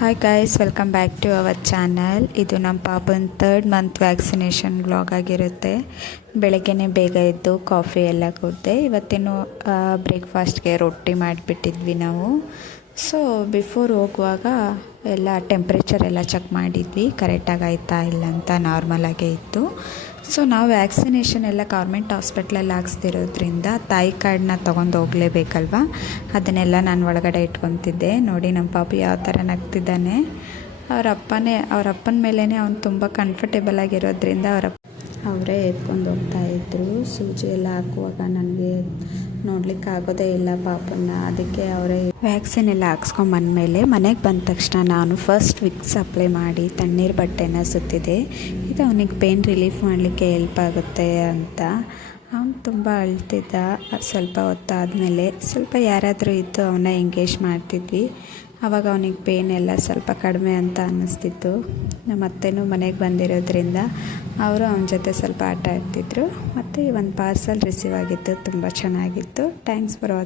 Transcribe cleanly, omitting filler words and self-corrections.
Hi guys, welcome back to our channel. ಇದು ನಮ್ಮ ಪಾಪನ 3rd month vaccination vlog ಆಗಿರುತ್ತೆ. ಬೆಳಗ್ಗೆನೇ ಬೇಗ ಎದ್ದು ಕಾಫಿ ಎಲ್ಲ ಕುಡಿದೆ. ಇವತ್ತೇನು ಬ್ರೇಕ್ಫಾಸ್ಟ್ಗೆ ರೊಟ್ಟಿ ಮಾಡಿಬಿಟ್ಟಿದ್ವಿ ನಾವು. ಸೊ ಬಿಫೋರ್ ಹೋಗುವಾಗ ಎಲ್ಲ ಟೆಂಪ್ರೇಚರ್ ಎಲ್ಲ ಚೆಕ್ ಮಾಡಿದ್ವಿ, ಕರೆಕ್ಟಾಗಿ ಆಯಿತಾ ಇಲ್ಲ ಅಂತ. ನಾರ್ಮಲಾಗೇ ಇತ್ತು. ಸೊ ನಾವು ವ್ಯಾಕ್ಸಿನೇಷನ್ ಎಲ್ಲ ಗೌರ್ಮೆಂಟ್ ಹಾಸ್ಪಿಟ್ಲಲ್ಲಿ ಹಾಕ್ಸ್ತಿರೋದ್ರಿಂದ ತಾಯಿ ಕಾರ್ಡನ್ನ ತೊಗೊಂಡು ಹೋಗಲೇಬೇಕಲ್ವ. ಅದನ್ನೆಲ್ಲ ನಾನು ಒಳಗಡೆ ಇಟ್ಕೊತಿದ್ದೆ. ನೋಡಿ ನಮ್ಮ ಪಾಪು ಯಾವ ಥರ ನಗ್ತಿದ್ದಾನೆ. ಅವ್ರ ಅಪ್ಪನ ಮೇಲೇ ಅವ್ನು ತುಂಬ ಕಂಫರ್ಟೇಬಲ್ ಆಗಿರೋದ್ರಿಂದ ಅವರೇ ಎತ್ಕೊಂಡು ಹೋಗ್ತಾಯಿದ್ರು. ಸೂಜಿ ಎಲ್ಲ ಹಾಕುವಾಗ ನನಗೆ ನೋಡ್ಲಿಕ್ಕೆ ಆಗೋದೇ ಇಲ್ಲ ಪಾಪನ್ನ. ಅದಕ್ಕೆ ಅವರೇ ವ್ಯಾಕ್ಸಿನ್ ಎಲ್ಲ ಹಾಕ್ಸ್ಕೊಂಬಂದಮೇಲೆ ಮನೆಗೆ ಬಂದ ತಕ್ಷಣ ನಾನು ಫಸ್ಟ್ ವಿಕ್ಸ್ ಅಪ್ಲೈ ಮಾಡಿ ತಣ್ಣೀರು ಬಟ್ಟೆನ ಸುತ್ತಿದೆ. ಇದು ಅವನಿಗೆ ಪೇನ್ ರಿಲೀಫ್ ಮಾಡಲಿಕ್ಕೆ ಹೆಲ್ಪ್ ಆಗುತ್ತೆ ಅಂತ. ಅವನು ತುಂಬ ಅಳ್ತಿದ್ದ. ಸ್ವಲ್ಪ ಹೊತ್ತಾದಮೇಲೆ ಸ್ವಲ್ಪ ಯಾರಾದರೂ ಇದ್ದು ಅವನ್ನ ಎಂಗೇಜ್ ಮಾಡ್ತಿದ್ವಿ. ಆವಾಗ ಅವನಿಗೆ ಪೇನ್ ಎಲ್ಲ ಸ್ವಲ್ಪ ಕಡಿಮೆ ಅಂತ ಅನ್ನಿಸ್ತಿತ್ತು. ನಮ್ಮ ಅತ್ತೆನೂ ಮನೆಗೆ ಬಂದಿರೋದ್ರಿಂದ ಅವರು ಅವನ ಜೊತೆ ಸ್ವಲ್ಪ ಆಟ ಆಡ್ತಿದ್ರು. ಮತ್ತು ಒಂದು ಪಾರ್ಸಲ್ ರಿಸೀವ್ ಆಗಿತ್ತು, ತುಂಬ ಚೆನ್ನಾಗಿತ್ತು. Thanks for watching.